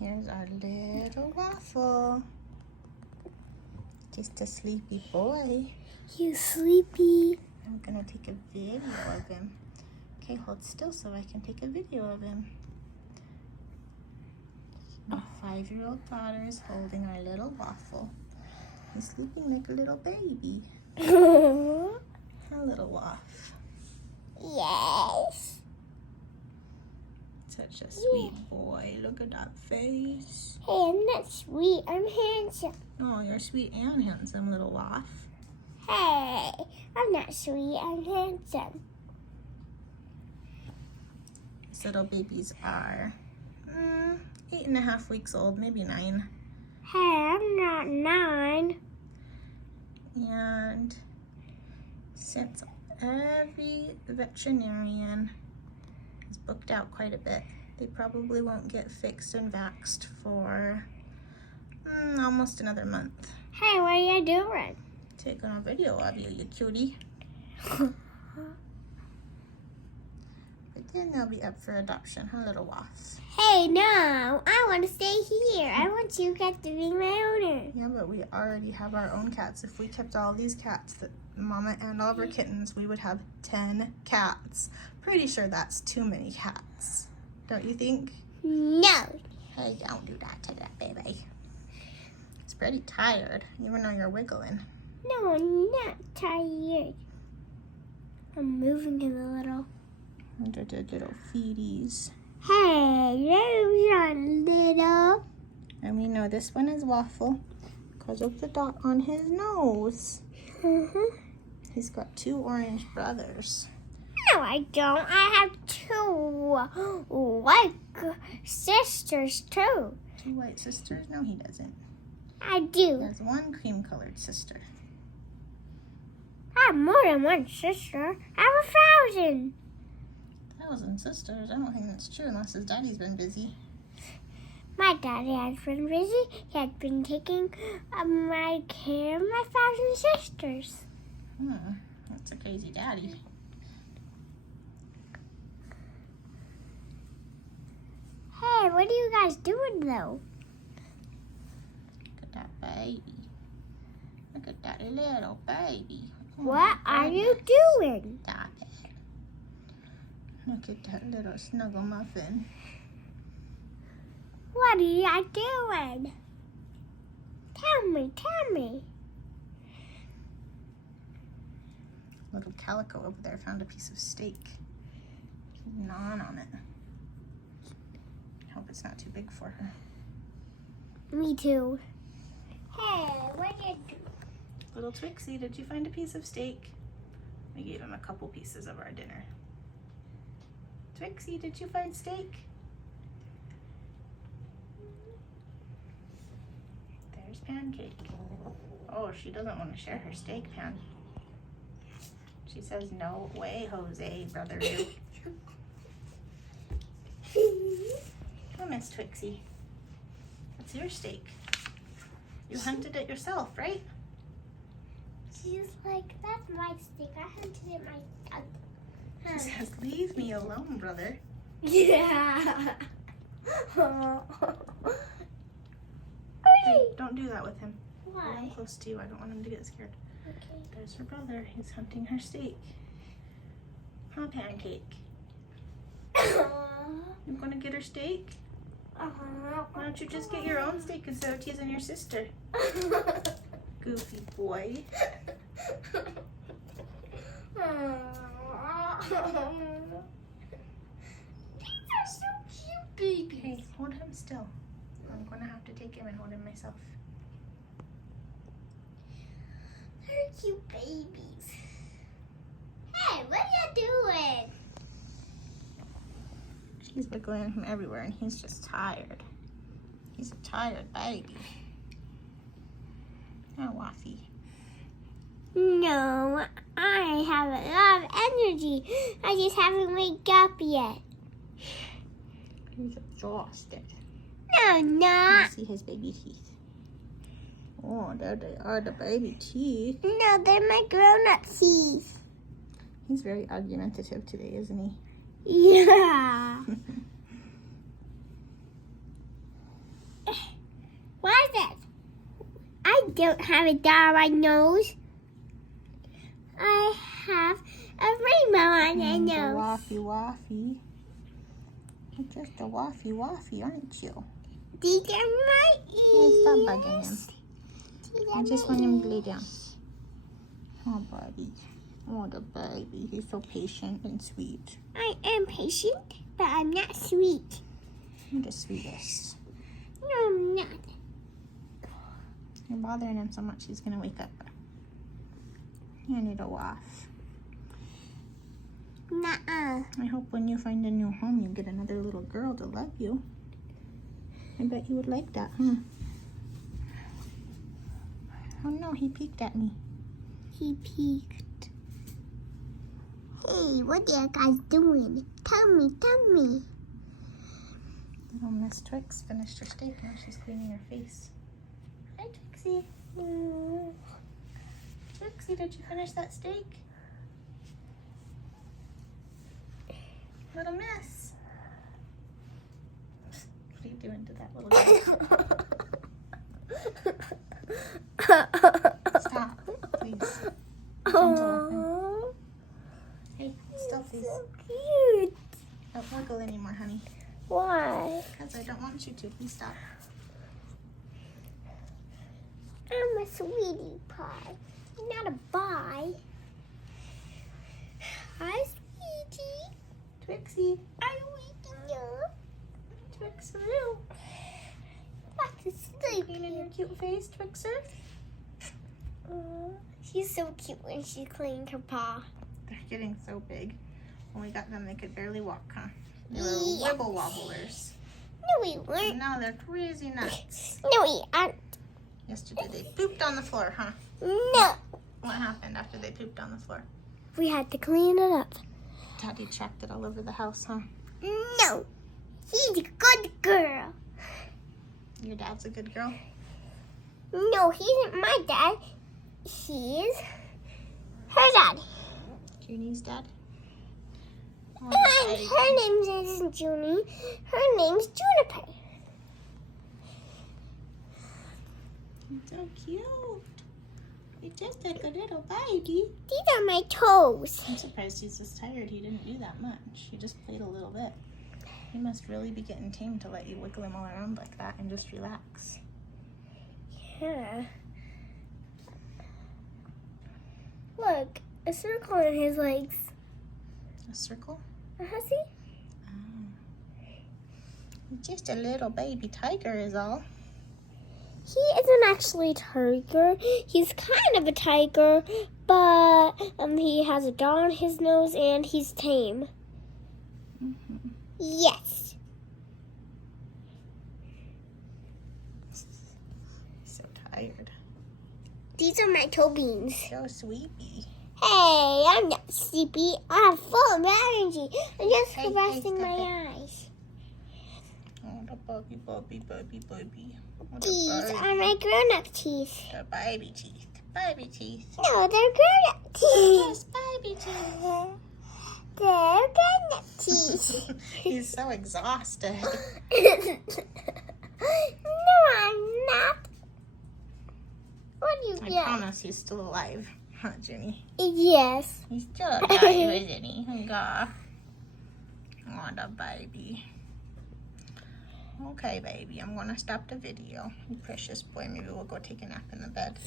Here's our little waffle. Just a sleepy boy. He's sleepy. I'm gonna take a video of him. Okay, hold still so I can take a video of him. My 5-year-old daughter is holding our little waffle. He's sleeping like a little baby. A little waff. Yes. Such a sweet boy. Look at that face. Hey, I'm not sweet. I'm handsome. Oh, you're sweet and handsome, little waff. Hey, I'm not sweet. I'm handsome. These little babies are 8.5 weeks old, maybe 9. Hey, I'm not 9. And since every veterinarian is booked out quite a bit, they probably won't get fixed and vaxxed for almost another month. Hey, what are you doing? Taking a video of you, you cutie. But then they'll be up for adoption, huh, little waff? Hey, no. I want to stay here. I want you guys to be my owner. Yeah, but we already have our own cats. If we kept all these cats, that Mama and all of our kittens, we would have 10 cats. Pretty sure that's too many cats. Don't you think? No. Hey, don't do that to that baby. It's pretty tired, even though you're wiggling. No, I'm not tired. I'm moving it a little. Under the little feeties. Hey, those are little. And we know this one is Waffle because of the dot on his nose. He's got 2 orange brothers. No, I don't. I have 2 white sisters, too. 2 white sisters? No, he doesn't. I He do. has 1 cream-colored sister. I have more than 1 sister. I have 1,000. 1,000 sisters? I don't think that's true unless his daddy's been busy. My daddy has been busy. He has been taking my care of my 1,000 sisters. That's a crazy daddy. Hey, what are you guys doing, though? Look at that baby. Look at that little baby. Oh, What my are you goodness. doing? Stop it. Look at that little snuggle muffin. What are you doing? Tell me. Little Calico over there found a piece of steak. She's gnawing on it. I hope it's not too big for her. Me too. Hey, what did you do? Little Twixie, did you find a piece of steak? We gave him a couple pieces of our dinner. Twixie, did you find steak? There's Pancake. Oh, she doesn't want to share her steak, Pan. She says, no way, Jose, brother. Oh, Miss Twixie. That's your steak. You hunted it yourself, right? She's like, that's my steak. I hunted it myself. She says, leave me alone, brother. Yeah. Hey, don't do that with him. Why? I'm close to you. I don't want him to get scared. Okay. There's her brother. He's hunting her steak. Huh, Pancake? You gonna get her steak? Why don't you just get your own steak instead of teasing your sister? Goofy boy. These are so cute, baby. Hey, hold him still. I'm gonna have to take him and hold him myself. They're cute babies. Hey, what are you doing? She's wiggling him everywhere and he's just tired. He's a tired baby. Oh, Waffy. No, I have a lot of energy. I just haven't wake up yet. He's exhausted. No, Can not. you see his baby teeth? Oh, there they are, the baby teeth. No, they're my grown-up teeth. He's very argumentative today, isn't he? Yeah. What is that? I don't have a dot on my nose. I have a rainbow on my nose. Waffy waffy. You're just a waffy waffy, aren't you? These are my ears. Hey, stop bugging him. I just want him to lay down. Oh, buddy. Oh, the baby. He's so patient and sweet. I am patient, but I'm not sweet. You're the sweetest. No, I'm not. You're bothering him so much he's going to wake up. You need a wash. Nuh-uh. I hope when you find a new home, you get another little girl to love you. I bet you would like that, huh? Oh no, he peeked at me. He peeked. Hey, what are you guys doing? Tell me, tell me. Little Miss Twix finished her steak. Now she's cleaning her face. Hi, Twixie. Twixie, did you finish that steak? Little miss. What are you doing to that little guy? Stop, please. Oh, Hey, stop, please. so cute. Don't wiggle anymore, honey. Why? Because I don't want you to. Please stop. I'm a sweetie pie, not a bye. Hi, sweetie. Twixie. I'm waking up. Twixaroo. What's a sleep? Cleaning your cute face, Twixer. She's so cute when she cleaned her paw. They're getting so big. When we got them, they could barely walk, huh? They were Yes. wibble wobblers. No, we weren't. Now they're crazy nuts. No, we aren't. Yesterday they pooped on the floor, huh? No. What happened after they pooped on the floor? We had to clean it up. Daddy tracked it all over the house, huh? No. She's a good girl. Your dad's a good girl. No, he isn't my dad. He's her dad. Junie's dad. Oh, And daddy. her name isn't Junie. Her name's Juniper. He's so cute. He's just like a little baby. These are my toes. I'm surprised he's just tired. He didn't do that much. He just played a little bit. He must really be getting tame to let you wiggle him all around like that and just relax. Yeah. Look, a circle on his legs. A circle? See? Oh. He's just a little baby tiger is all. He isn't actually a tiger. He's kind of a tiger, but he has a dot on his nose and he's tame. Mm-hmm. Yes. So tired. These are my toe beans. So sleepy. Hey, I'm not sleepy. I'm full of energy. I'm just Hey, caressing stop my it. eyes. Oh, the baby. Oh, the These baby. are my grown-up teeth. The baby teeth. Baby teeth. No, they're grown-up teeth. Yes, baby teeth. They're grown-up teeth. He's so exhausted. No, I'm not. What do you I get? promise he's still alive. Huh, Junie? Yes. He's still alive, isn't he? Oh, the baby. Okay, baby, I'm gonna stop the video. You precious boy, maybe we'll go take a nap in the bed.